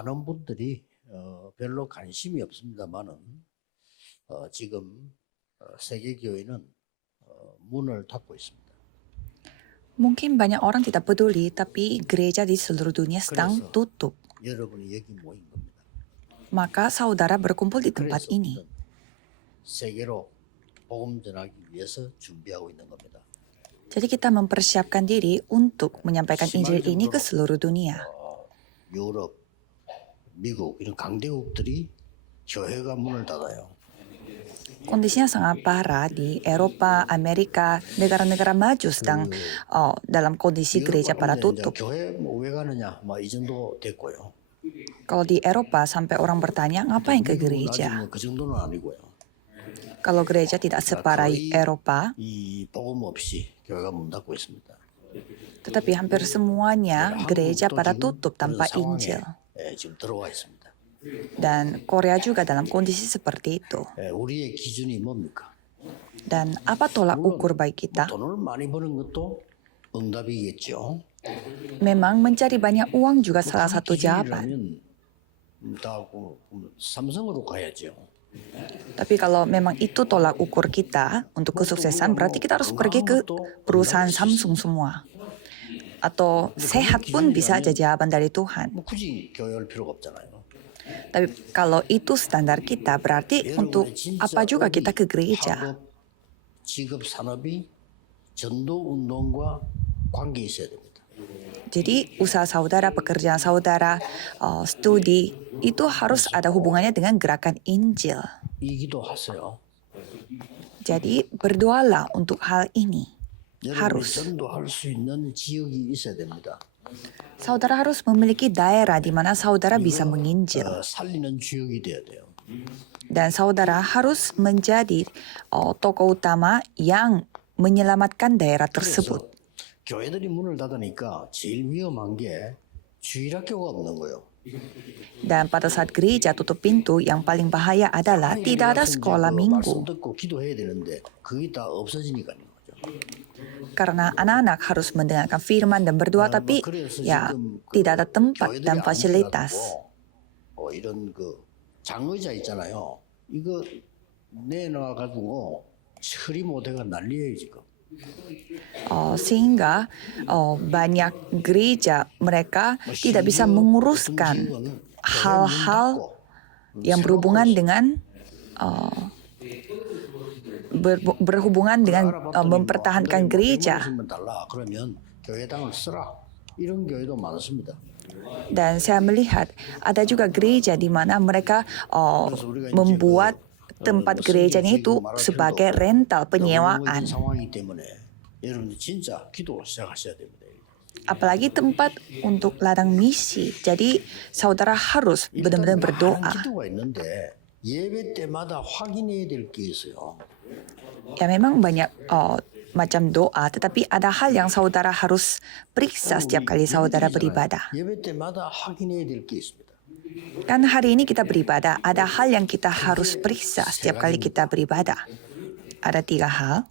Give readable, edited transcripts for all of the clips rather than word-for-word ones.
많은 분들이 별로 관심이 없습니다만은 지금 세계 교회는 문을 닫고 있습니다. Mungkin banyak orang tidak peduli, tapi gereja di seluruh dunia sedang 그래서 tutup. 여러분이 여기 모인 겁니다. Maka saudara berkumpul di tempat 그래서 ini. 우리는 세계로 복음 전하기 위해서 준비하고 있는 겁니다. Jadi kita mempersiapkan diri untuk menyampaikan Injil ini ke seluruh dunia. 유럽, 미국 이런 강대국들이 교회가 문을 닫아요. Kondisinya sangat parah di Eropa, Amerika, negara-negara maju sedang dalam kondisi gereja pada tutup. 교회 왜 가느냐, 이 정도 됐고요. Kalau di Eropa sampai orang bertanya ngapain ke 미국은 gereja. 아직 그 정도는 아니고요. Kalau gereja tidak separah Eropa, 이 복음 없이 교회가 문 닫고 있습니다. tetapi hampir semuanya gereja pada tutup tanpa Injil. 지금 들어와 있습니다. Dan Korea juga dalam kondisi seperti itu. 우리의 기준이 뭡니까? Dan apa tolak ukur baik kita? 돈을 많이 버는 것도 응답이겠죠. Memang mencari banyak uang juga salah satu jawaban. 삼성으로 가야죠. Tapi kalau memang itu tolak ukur kita untuk kesuksesan, berarti kita harus pergi ke perusahaan Samsung semua. Atau sehat pun bisa aja jawaban dari Tuhan. 굳이 교회할 필요가 없잖아요. Tapi kalau itu standar kita, berarti untuk apa juga kita ke gereja? 직업 산업이 전도 운동과 관계 있어야 됩니다. Jadi usaha saudara, pekerjaan saudara, studi, itu harus ada hubungannya dengan gerakan Injil. 이기도 하세요. Jadi berdoalah untuk hal ini. 여러분이 Harus. 전도할 수 있는 지역이 있어야 됩니다. Saudara harus memiliki daerah di mana saudara bisa menginjil. 살리는 지역이 돼야 돼요. Dan saudara harus menjadi tokoh utama yang menyelamatkan daerah tersebut. 교회들이 문을 닫으니까 제일 위험한 게 주일학교가 없는 거예요. Dan pada saat gereja tutup pintu, yang paling bahaya adalah tidak ada sekolah minggu. 말씀 듣고 기도해야 되는데 그게 다 없어지니까요. Karena anak-anak harus mendengarkan firman dan berdoa, tapi ya tidak ada tempat dan fasilitas. 이런 장의자 있잖아요. 이거 내놔가지고 처리 못해가 난리예요 지금. Sehingga banyak gereja mereka tidak bisa menguruskan hal-hal yang berhubungan dengan berhubungan dengan mempertahankan gereja. Dan saya melihat ada juga gereja di mana mereka membuat tempat gerejanya itu sebagai rental penyewaan. Apalagi tempat untuk ladang misi. Jadi saudara harus benar-benar berdoa. Ya memang banyak macam doa, tetapi ada hal yang saudara harus periksa setiap kali saudara beribadah. Kan hari ini kita beribadah, ada hal yang kita harus periksa setiap kali kita beribadah. Ada 3 hal.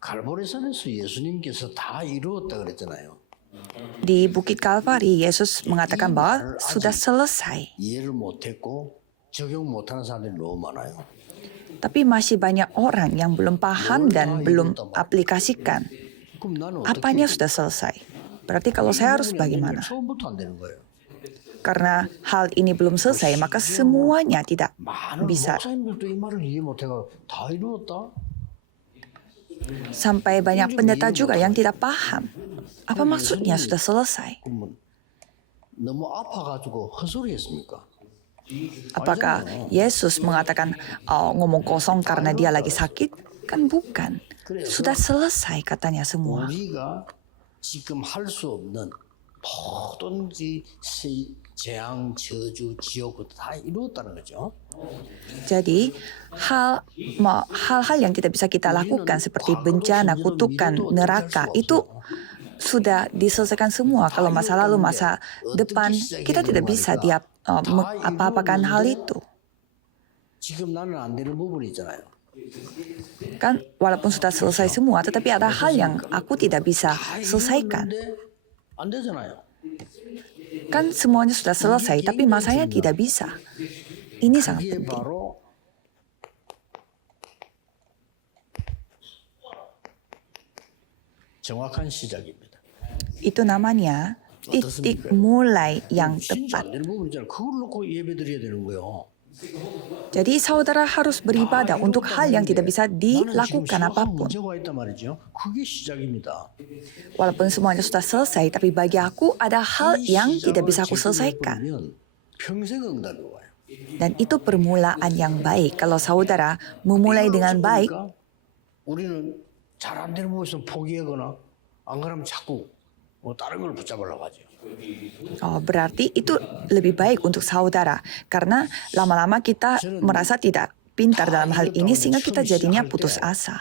갈보리산에서 예수님께서 다 이루었다 그랬잖아요. Di Bukit Kalvari, Yesus mengatakan bahwa sudah selesai. 이해를 못했고 적용 못하는 사람들이 너무 많아요. Tapi masih banyak orang yang belum paham dan belum aplikasikan. 그럼 나는 Apanya sudah selesai? Berarti kalau saya harus bagaimana? 처음부터 안 되는 거예요. Karena hal ini belum selesai, maka semuanya tidak 많은 bisa. 목사님들도 이 말을 이해 못해가 다 이루었다. Sampai banyak pendeta juga yang tidak paham. Apa maksudnya sudah selesai? 그러면 너무 아파가지고 헛소리했습니까? Apakah Yesus mengatakan ngomong kosong karena dia lagi sakit? Kan bukan. Sudah selesai katanya semua. 우리가 지금 할 수 없는 모든 재앙, 저주, 지옥 다 이루었다는 거죠. Jadi hal-hal yang tidak bisa kita lakukan seperti bencana, kutukan, neraka itu sudah diselesaikan semua. Kalau masa lalu, masa depan, kita tidak bisa apa-apakan hal itu. 지금 나는 안 되는 부분이 있잖아요. Kan walaupun sudah selesai semua, tetapi ada hal yang aku tidak bisa 다 selesaikan. 이루었는데 안 되잖아요. Kan semuanya sudah selesai, tapi masanya tidak bisa. Ini sangat 이게 penting. 바로 정확한 시작입니다. Itu namanya titik mulai yang 진짜 tepat. 안 되는 부분 있잖아요. 그걸 놓고 예배 드려야 되는 거예요. Jadi saudara harus beribadah untuk hal yang tidak bisa 나는 지금 dilakukan 심각한 apapun. 문제가 있단 말이죠. 그게 시작입니다. Walaupun semuanya sudah selesai, tapi bagi aku ada hal yang tidak bisa aku selesaikan. selesaikan. 평생 응답이 와요. Dan itu permulaan yang baik. Kalau saudara memulai dengan baik, 우리는 잘 안 되는 부분에서 포기하거나 안 그러면 자꾸 뭐 다른 걸 붙잡으려고 하죠. oh, berarti itu lebih baik untuk saudara. Karena lama-lama kita merasa tidak pintar dalam hal ini sehingga kita jadinya putus asa.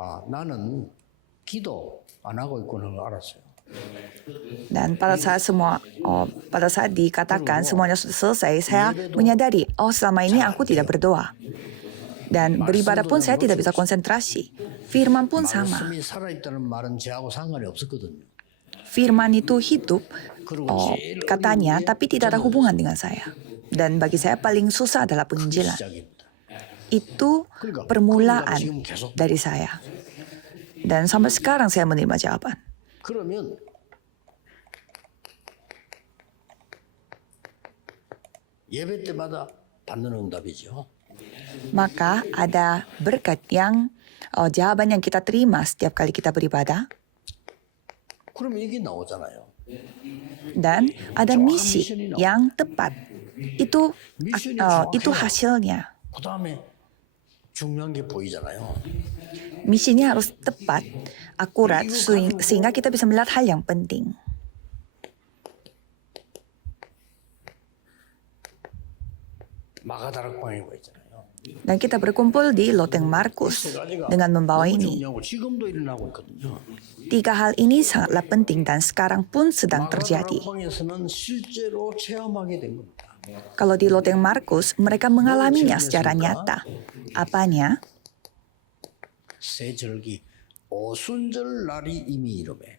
아, 나는 기도 안 하고 있구나 걸 알았어요. Dan pada saat dikatakan semuanya sudah selesai, saya menyadari, oh selama ini aku tidak berdoa. Dan beribadah pun saya tidak bisa konsentrasi. Firman pun sama. 말씀이 살아있다는 말은 저하고 상관이 없었거든요. Firman itu hidup, katanya, tapi tidak ada hubungan dengan saya. Dan bagi saya paling susah adalah penginjilan. 시작입니다. Itu permulaan dari saya. Dan sampai sekarang saya menerima jawaban. 그러면 예배 때마다 받는 응답이죠. Maka ada berkat yang jawaban yang kita terima setiap kali kita beribadah. 그러면 이게 나오잖아요. Dan ada misi yang tepat. Itu hasilnya. 그 다음에 중요한 게 보이잖아요. Misinya harus tepat, akurat, sehingga kita bisa melihat hal yang penting. 마가다락방에 있잖아요. Dan kita berkumpul di Loteng Markus dengan membawa 너무 ini. 중요하고 지금도 일어나고 있거든요. 3 hal ini sangatlah penting dan sekarang pun sedang terjadi. 마가다락방에서는 실제로 체험하게 된 겁니다. Kalau di Loteng Markus, mereka mengalaminya secara nyata. Apanya? 새 절기 오순절 날이 이미 이름에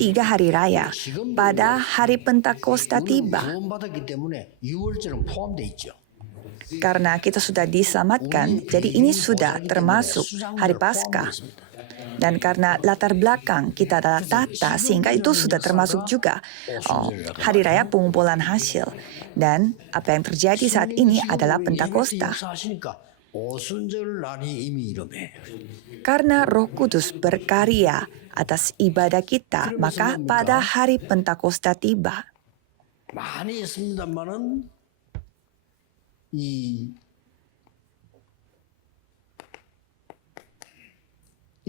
3 hari raya. Pada hari Pentakosta 우리는 tiba. 구원받았기 때문에 6월절은 포함되어 있죠. Karena kita sudah diselamatkan, jadi ini sudah termasuk hari Paskah. Dan karena latar belakang kita adalah tata, sehingga itu sudah termasuk juga hari raya pengumpulan hasil. Dan apa yang terjadi saat ini adalah Pentakosta. 오순절 날이 이미 이름에 Karena Roh Kudus berkarya atas ibadah kita, maka pada hari Pentakosta tiba. 많이 있습니다만은 이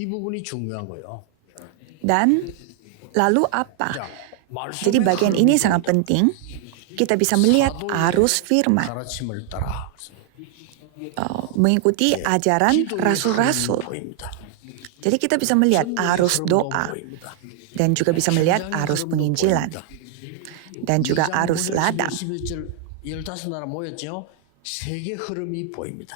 부분이 중요한 거예요. Dan lalu apa? 자, Jadi bagian ini sangat penting. Kita bisa melihat arus firman, 가르침을 따라 mengikuti ajaran rasul-rasul. 보입니다. Jadi kita bisa melihat arus doa dan juga bisa melihat arus penginjilan dan juga arus ladang. 15나라 모였죠. 세계 흐름이 보입니다.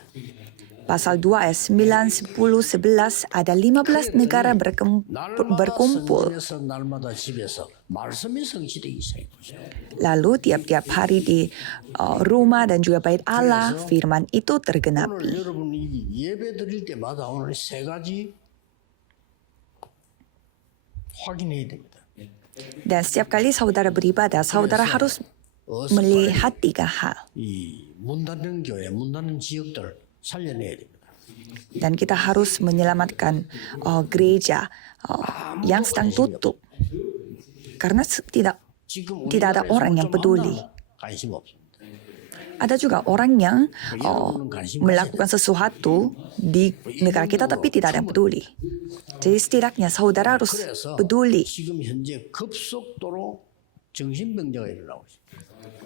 Pasal 2 ayat 9, 10, 11 ada 15 negara berkumpul. 선전에서 날마다 집에서 말씀이 성취되기 시작했죠. Lalu tiap-tiap hari di rumah dan juga bait Allah, firman itu tergenapi. 오늘 여러분이 예배 드릴 때마다 오늘 세 가지 확인해야 됩니다. Dan setiap kali saudara beribadah, saudara harus melihat 3 hal. 이 문 닫는 교회, 문 닫는 지역들 살려내야 됩니다. Dan kita harus menyelamatkan gereja yang sedang tutup. Karena tidak ada orang yang peduli. 관심 없습니다. Ada juga orang yang melakukan sesuatu di negara kita tapi tidak ada yang peduli. Jadi setidaknya saudara harus 그래서 peduli. 지금 현재 급속도로 정신병자가 일어나고 있습니다.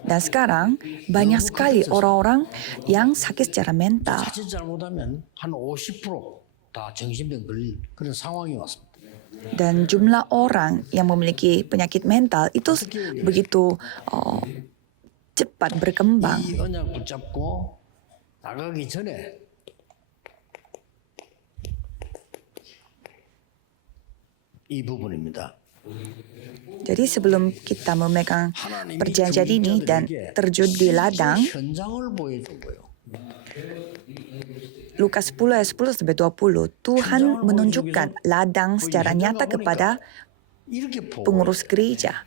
Dan sekarang banyak sekali orang-orang yang sakit secara mental. 자칫 잘못하면 한 50%다 정신병 걸릴 그런 상황이 왔습니다. Dan jumlah orang yang memiliki penyakit mental itu begitu cepat berkembang. 이 언약 붙잡고 나가기 전에 이 부분입니다. Jadi sebelum kita memegang perjanjian ini dan terjun di ladang, 현장을 보여준 거예요. Lukas 10 ayat 10 sampai 20, Tuhan menunjukkan ladang secara nyata kepada 이렇게 보고 pengurus gereja.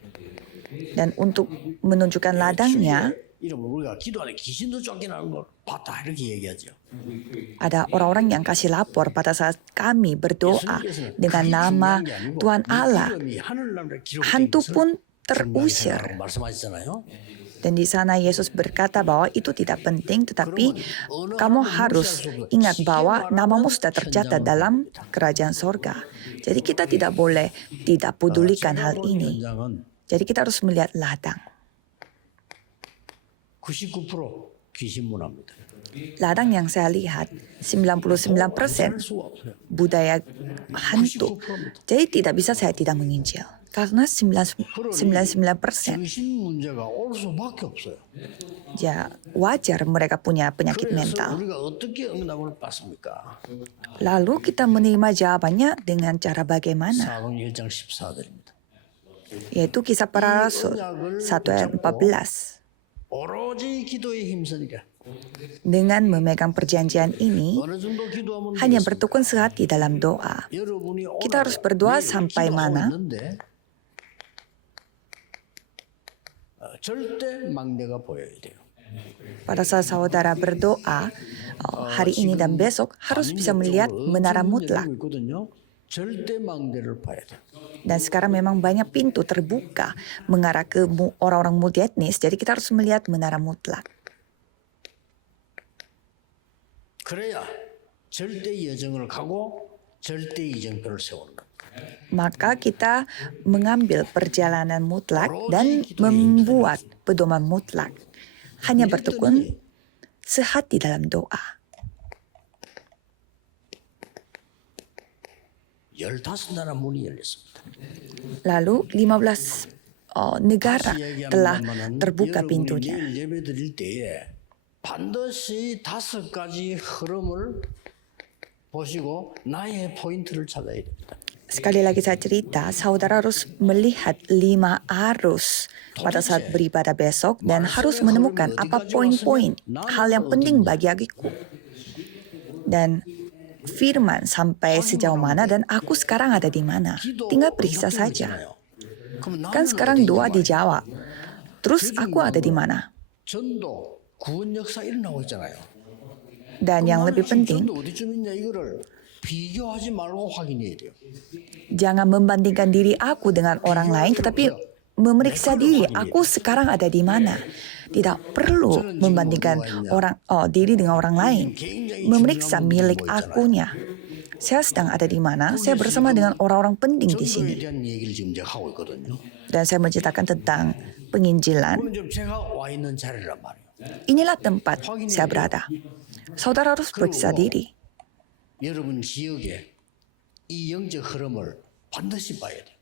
Dan untuk menunjukkan ladangnya, 이러면 우리가 기도하는 귀신도 쫓겨나는 걸 봤다 이렇게 얘기하죠. ada orang-orang yang kasih lapor pada saat kami berdoa dengan nama Tuhan Allah. Hantu pun terusir. 말씀하시잖아요. Dan di sana Yesus berkata bahwa itu tidak penting, tetapi kamu harus ingat bahwa namamu sudah tercatat dalam kerajaan sorga. Jadi kita tidak boleh tidak pedulikan hal ini. Jadi kita harus melihat ladang. 99% 귀신 문화입니다. Ladang yang saya lihat 99% 살 수가 없어요. budaya hantu. Jadi tidak bisa saya tidak menginjil. Karena 99% 정신 문제가 올 수밖에 없어요. ya wajar mereka punya penyakit 그래서 mental. 우리가 어떻게 응답을 받습니까? Lalu kita menerima jawabannya dengan cara bagaimana? 사도행 1장 14절입니다. Yaitu kisah para rasul 1 ayat 14. 오로지 기도에 힘쓰니까 Dengan memegang perjanjian ini, 어느 정도 기도하면 hanya 되겠습니까? bertekun sehati dalam doa. 여러분이 Kita harus berdoa 매일 sampai 기도하고 mana? 있는데, 절대 망대가 보여야 돼요. Pada saat saudara berdoa, hari ini dan besok harus bisa melihat menara mutlak. 있거든요. 절대 망대를 봐야 돼요. Dan sekarang memang banyak pintu terbuka mengarah ke orang-orang multietnis, jadi kita harus melihat menara mutlak. 그래야 절대 여정을 가고 절대 이정표를 세우는 겁니다. Maka kita mengambil perjalanan mutlak dan membuat pedoman mutlak. Hanya bertekun sehati dalam doa. 15나라 문이 열렸습니다. Lalu 15 negara 다시 telah 얘기합니다마는 terbuka 여러분이 pintunya. 내일 예배 드릴 때에 반드시 5가지 흐름을 보시고 나의 포인트를 찾아야 됩니다. Sekali lagi saya cerita, saudara harus melihat 5 arus pada saat beribadah besok dan harus menemukan apa poin-poin hal yang penting bagi aku. Dan firman sampai sejauh mana dan aku sekarang ada di mana. Tinggal periksa saja. Kan sekarang doa dijawab. Terus aku ada di mana? 전도 구원 역사 일어나고 있잖아요. Dan yang lebih penting, 전도 어디쯤 있냐 이거를 비교하지 말고 확인해야 돼요. jangan membandingkan diri aku dengan orang lain, tetapi memeriksa diri aku sekarang ada di mana. Tidak perlu membandingkan diri dengan orang lain. Memeriksa milik akunya. Saya sedang ada di mana? Saya bersama dengan orang-orang penting di sini. 전도에 대한 얘기를 지금 제가 하고 있거든요. Dan saya menceritakan tentang penginjilan. 오늘 지금 제가 와 있는 자리란 말이에요. Inilah tempat saya berada. Saudara harus periksa diri. 여러분 지역에 이 영적 흐름을 반드시 봐야 돼요.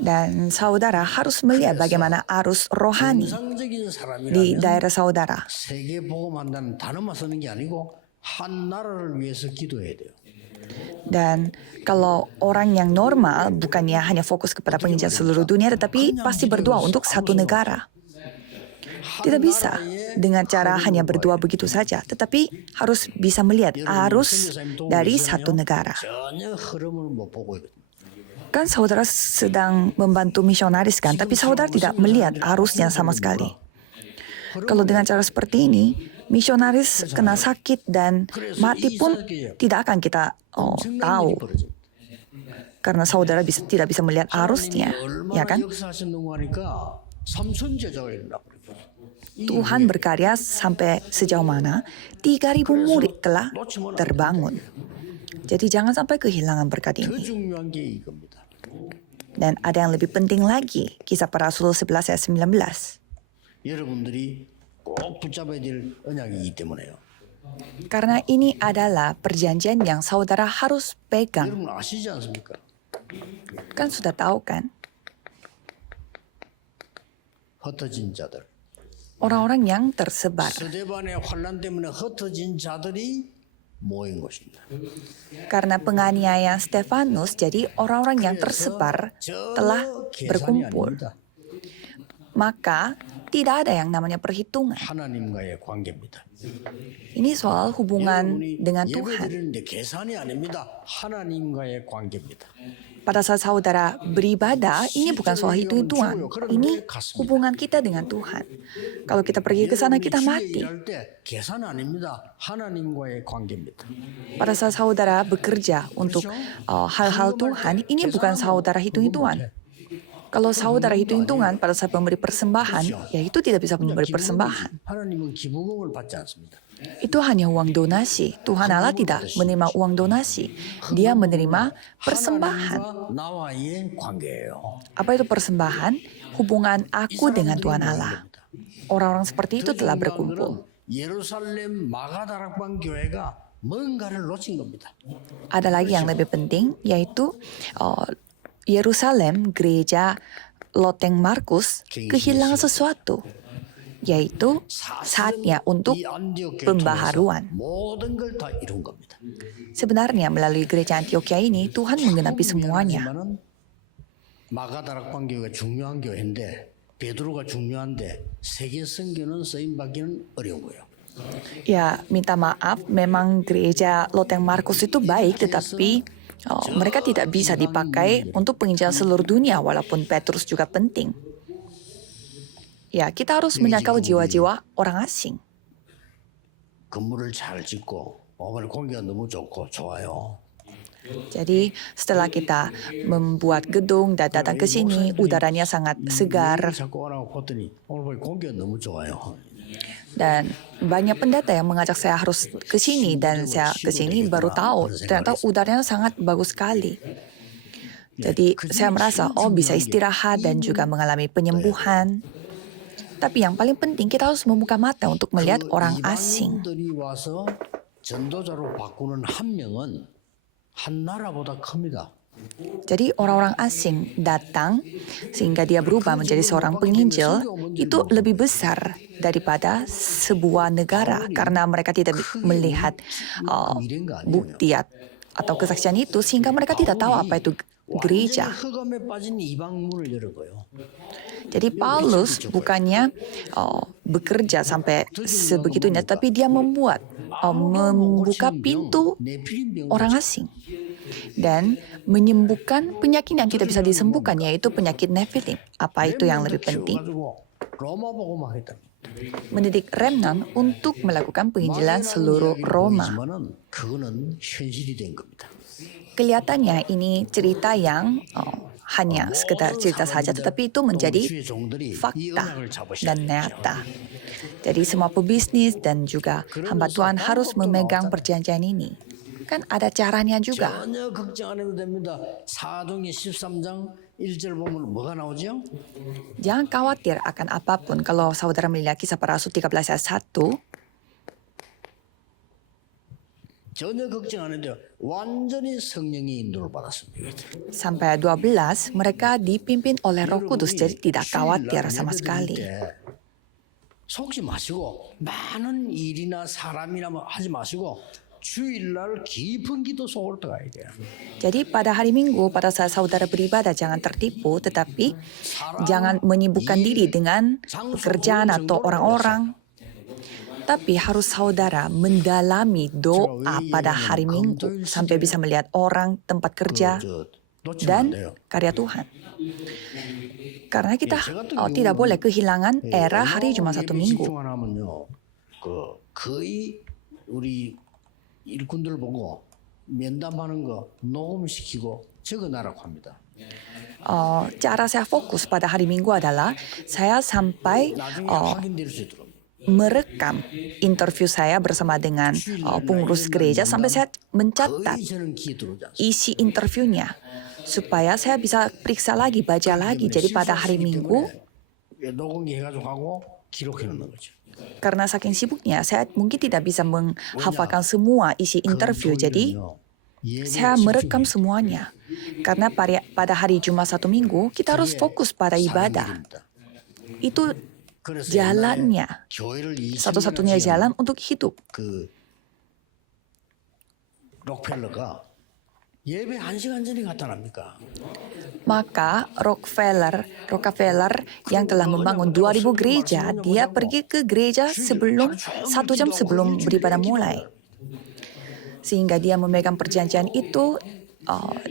Dan saudara harus melihat bagaimana arus rohani 정상적인 di 사람이라면 daerah saudara. 세계 복음한다는 단어만 쓰는 게 아니고 한 나라를 위해서 기도해야 돼요. Dan kalau orang yang normal bukannya hanya fokus kepada penginjilan seluruh dunia, tetapi pasti berdoa untuk satu negara. Tidak bisa dengan cara hanya berdoa begitu saja, tetapi harus bisa melihat arus dari satu negara. 전혀 흐름을 못 보고 있거든요. Kan saudara sedang membantu misionaris kan, tapi saudara tidak melihat arusnya sama sekali. Kalau dengan cara seperti ini, misionaris kena sakit dan mati pun tidak akan kita tahu. Karena saudara tidak bisa melihat arusnya, ya 얼마나 kan? 역사하셨는고 하니까 삼천 제자가 일어나고 Tuhan berkarya sampai sejauh mana 3.000 murid telah terbangun. Jadi jangan sampai kehilangan berkat 더 ini. 중요한 게 이겁니다. Dan ada yang lebih penting lagi, kisah para rasul 11 ayat 19. 여러분들이 꼭 붙잡아야 될 언약이기 때문에요. Karena ini adalah perjanjian yang saudara harus pegang. 여러분 아시지 않습니까? Kan sudah tahu kan? 흩어진 자들. Orang-orang yang tersebar. 스데반의 환란 때문에 흩어진 자들이 모인 곳입니다. Karena penganiayaan Stefanus, jadi orang-orang yang tersebar telah 계산이 berkumpul. 아닙니다. Maka tidak ada yang namanya perhitungan. 하나님과의 관계입니다. Ini soal hubungan 여러분이 dengan 예배 Tuhan. 드리는데 계산이 아닙니다. 하나님과의 관계입니다. Pada saat saudara beribadah, ini bukan soal hitung-hitungan. Ini hubungan kita dengan Tuhan. Kalau kita pergi ke sana, kita mati. 일할 때 계산 아닙니다. 하나님과의 관계입니다. Pada saat saudara bekerja untuk hal-hal Tuhan, ini bukan saudara hitung-hitungan. Kalau saudara hitung-hitungan pada saat memberi persembahan, ya itu tidak bisa memberi persembahan. 하나님은 기부금을 받지 않습니다. Itu hanya uang donasi. Tuhan Allah tidak menerima uang donasi. Dia menerima persembahan. 하나님과 나와의 관계예요. Apa itu persembahan? Hubungan aku dengan Tuhan Allah. Orang-orang seperti itu telah berkumpul. 예루살렘 마가다락방 교회가 뭔가를 놓친 겁니다. Ada lagi yang lebih penting, yaitu Yerusalem, gereja Loteng Markus, kehilangan sesuatu, yaitu saatnya untuk 이 안디옥 교회 pembaharuan. 통해서 모든 걸 다 이룬 겁니다. Sebenarnya melalui gereja Antioquia ini, Tuhan menggenapi semuanya. 미안하지만은 마가다락방 교회가 중요한 교회인데 베드로가 중요한데 세계 선교는 쓰임 받기는 어려운 거예요. Ya, minta maaf, memang gereja Loteng Markus itu baik, tetapi mereka tidak bisa dipakai untuk penginjilan seluruh dunia, walaupun Petrus juga penting. Ya, kita harus menjangkau jiwa-jiwa orang asing. 건물을 잘 짓고 오늘 공기가 너무 좋고 좋아요. Jadi setelah kita membuat gedung dan datang ke sini, udaranya sangat segar. 자꾸 오라고 봤더니 오늘 보니 공기가 너무 좋아요. Dan banyak pendeta yang mengajak saya harus ke sini, dan saya ke sini baru tahu ternyata udaranya sangat bagus sekali. Jadi saya merasa bisa istirahat dan juga mengalami penyembuhan. Tapi yang paling penting kita harus membuka mata untuk melihat orang asing. 이방인들이 와서 전도자로 바꾸는 한 명은 한 나라보다 큽니다. Jadi orang-orang asing datang sehingga dia berubah menjadi seorang penginjil, itu lebih besar daripada sebuah negara, karena mereka tidak melihat bukti atau kesaksian itu, sehingga mereka tidak tahu apa itu gereja. 흑암에 빠진 이방문을 열은 거예요. Jadi Paulus bukannya bekerja sampai sebegitunya, tapi dia membuka pintu orang asing dan menyembuhkan penyakit yang tidak bisa disembuhkan, yaitu penyakit Nephilim. Apa itu yang lebih penting? 로마 복음화 했다. Mendidik remnant untuk melakukan penginjilan seluruh Roma. 그거는 현실이 된 겁니다. Kelihatannya ini cerita yang hanya sekedar cerita saja, tetapi itu menjadi fakta dan nyata. Jadi semua pebisnis dan juga hamba Tuhan harus memegang perjanjian ini. Kan ada caranya juga. 전혀 걱정 안 해도 됩니다. 사도행전 13장 1절 보면 뭐가 나오죠? Jangan khawatir akan apapun. Kalau saudara melihat Kisah Para Rasul 13 ayat 1, 전혀 걱정 안 해도 돼요. 완전히 성령의 인도를 받았습니다. sampai 12, mereka dipimpin oleh Roh Kudus, jadi tidak khawatir sama sekali. 속지 마시고 많은 일이나 사람이나 뭐 하지 마시고 주일날 깊은 기도 속으로 들어가야 돼요. Jadi pada hari Minggu, pada saat saudara beribadah, jangan tertipu, tetapi jangan menyibukkan diri dengan pekerjaan atau orang-orang. Tapi harus saudara mendalami doa pada hari Minggu sampai bisa melihat orang, tempat kerja, dan karya Tuhan. Karena kita tidak boleh kehilangan era hari Jumat Satu Minggu. 거의 우리 일꾼들 보고 면담하는 거 녹음시키고 적어놔라고 합니다. Cara saya fokus pada hari Minggu adalah saya sampai 나중에 확인될 수 있도록. merekam interview saya bersama dengan pengurus gereja sampai saya mencatat 거의 저는 기에 들어오지 않습니다. isi interviewnya supaya saya bisa periksa lagi, baca lagi. Jadi pada hari Minggu, 녹음기 해가지고 하고 기록해 놓는 거죠. karena saking sibuknya saya mungkin tidak bisa menghafalkan semua isi interview. Jadi saya merekam semuanya. Karena pada hari Jumat Satu Minggu kita harus fokus pada ibadah. Itu jalannya, satu-satunya jalan untuk hidup. 그 록펠러가 예배 1시간 전에 나타납니까? Maka Rockefeller yang telah membangun 2000 gereja, dia pergi ke gereja sebelum 1 jam sebelum beribadah mulai. Sehingga dia memegang perjanjian itu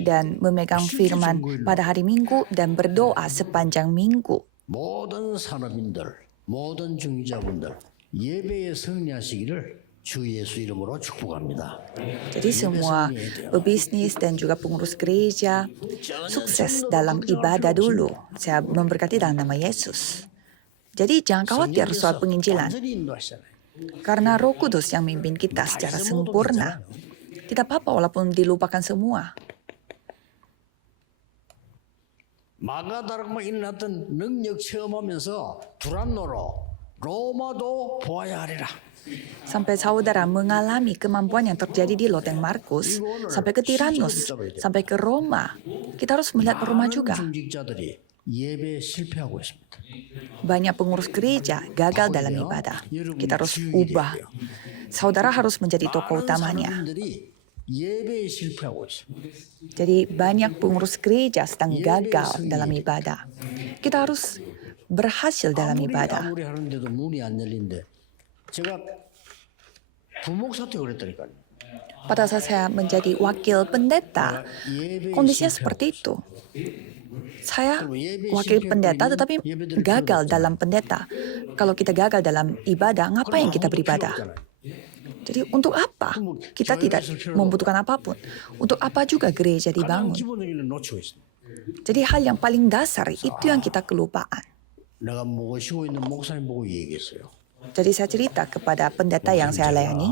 dan memegang firman pada hari Minggu dan berdoa sepanjang minggu. 모든 산업인들, 모든 중직자분들 예배에 승리하시기를 주 예수 이름으로 축복합니다. Jadi semua pebisnis dan juga pengurus gereja sukses dalam ibadah dulu. Saya memberkati dalam nama Yesus. Jadi jangan khawatir soal penginjilan. 완전히 인도하시잖아요. Karena Roh Kudus yang memimpin kita secara sempurna. Tidak apa-apa walaupun dilupakan semua. 마가다락마 일어났던 능력 체험하면서 두란노로 로마도 보아야 하리라. Sampai saudara mengalami kemampuan yang terjadi di Loteng Markus, sampai ke Tiranus, sampai ke Roma. Kita harus melihat Roma juga. 많은 중직자들이 예배에 실패하고 있습니다. Banyak pengurus gereja gagal dalam ibadah. Kita harus ubah. Saudara harus menjadi tokoh 많은 utamanya. 사람들이 예배에 실패하고 있습니다. Jadi banyak pengurus gereja sedang gagal dalam ibadah. Kita harus berhasil dalam ibadah. 아무리 하는데도 문이 안 열린데 제가 부목사한테 그랬다니까요. Pada saat saya menjadi wakil pendeta, kondisinya seperti itu. Saya wakil pendeta tetapi gagal dalam pendeta. Kalau kita gagal dalam ibadah, ngapain kita beribadah? Jadi untuk apa? Kita tidak membutuhkan apapun. Untuk apa juga gereja dibangun? 기본적인 놓치고 있습니다. Jadi hal yang paling dasar itu yang kita kelupaan. 내가 모시고 있는 목사님 보고 얘기했어요. Jadi saya cerita kepada pendeta yang saya layani.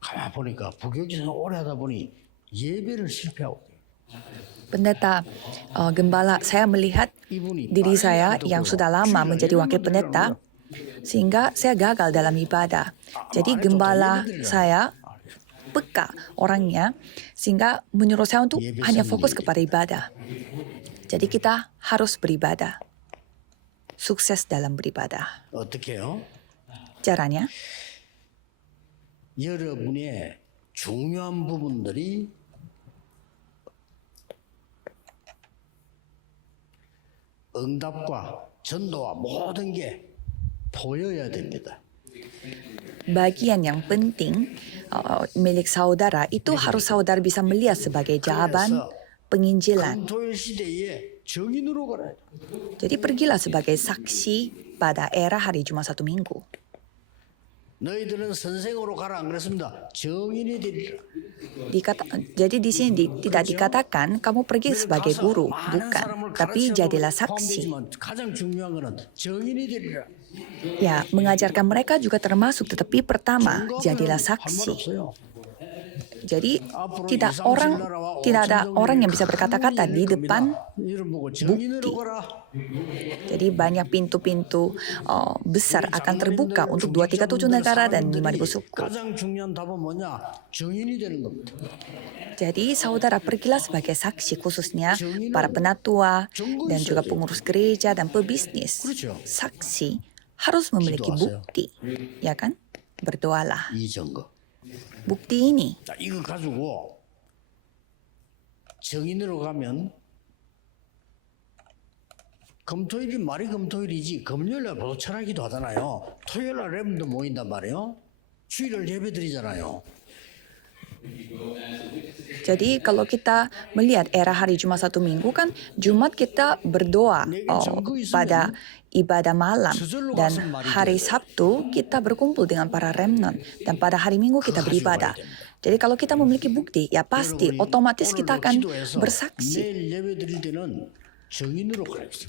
가만 보니까 부교육에서 오래 하다 보니 예배를 실패하고 Pendeta, gembala, saya melihat diri saya yang sudah lama menjadi wakil pendeta, sehingga saya gagal dalam ibadah. Jadi gembala saya peka orangnya, sehingga menyuruh saya untuk hanya fokus kepada ibadah. Jadi kita harus beribadah. Sukses dalam beribadah. 어떻게 해요? Caranya, 여러분의 중요한 부분들이 응답과 전도와 모든 게 보여야 됩니다. bagian yang penting milik saudara itu harus saudara bisa melihat sebagai jawaban penginjilan. 금토일 시대에 정인으로 가라. Jadi pergilah sebagai saksi pada era hari Jumat satu minggu. 너희들은 선생으로 가라 안 그랬습니다. 정인이 되리라. Jadi di sini tidak dikatakan kamu pergi sebagai guru, bukan. Tapi jadilah saksi. 가장 중요한 거는 정인이 되리라. Ya, mengajarkan mereka juga termasuk, tetapi pertama jadilah saksi. Jadi tidak ada orang yang bisa berkata-kata di depan bukti. Jadi banyak pintu-pintu besar akan terbuka untuk 237 negara dan 5.000 suku. 가장 중요한 답은 뭐냐? 정인이 되는 겁니다. Jadi saudara pergilah sebagai saksi, khususnya para penatua dan juga pengurus gereja dan pebisnis. Saksi harus memiliki bukti, ya kan? Berdoalah. 이 증거. Bukti ini. 자, 이거 가지고 정인으로 가면 금토일이 말이 금토일이지 금요일날 보도 철학기도 하잖아요. 토요일날 랩도 모인단 말이에요. 주일을 예배드리잖아요. Jadi kalau kita melihat era hari Jumat satu minggu kan Jumat kita berdoa pada ibadah malam dan hari Sabtu kita berkumpul dengan para remnant dan pada hari Minggu kita beribadah. Jadi kalau kita memiliki bukti ya pasti otomatis kita akan bersaksi. 내일 예배드릴 때는 정인으로 가야 돼요.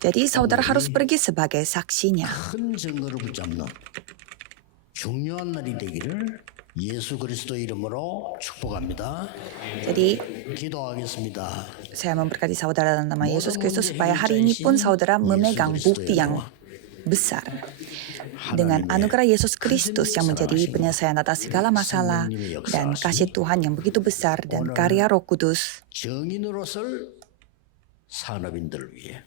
Jadi saudara harus pergi sebagai saksinya. 큰 증거를 붙잡는 중요한 날이 되기를 예수 그리스도 이름으로 축복합니다. Jadi 기도하겠습니다. saya memberkati saudara dalam nama Yesus Kristus supaya hari ini pun saudara memegang bukti yang besar. Dengan anugerah Yesus Kristus yang menjadi penyelesaian atas segala masalah dan kasih Tuhan yang begitu besar dan karya Roh Kudus 정인으로 설 산업인들을 위해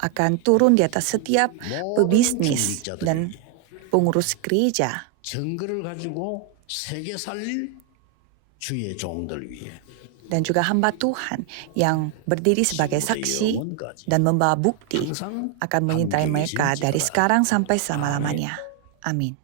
akan turun di atas setiap pebisnis dan pengurus gereja 증거를 가지고 세계 살릴 주의 종들 위해 Dan juga hamba Tuhan yang berdiri sebagai saksi dan membawa bukti 항상 akan menyertai 함께 mereka 계실지어다. dari sekarang sampai selama-lamanya. Amin.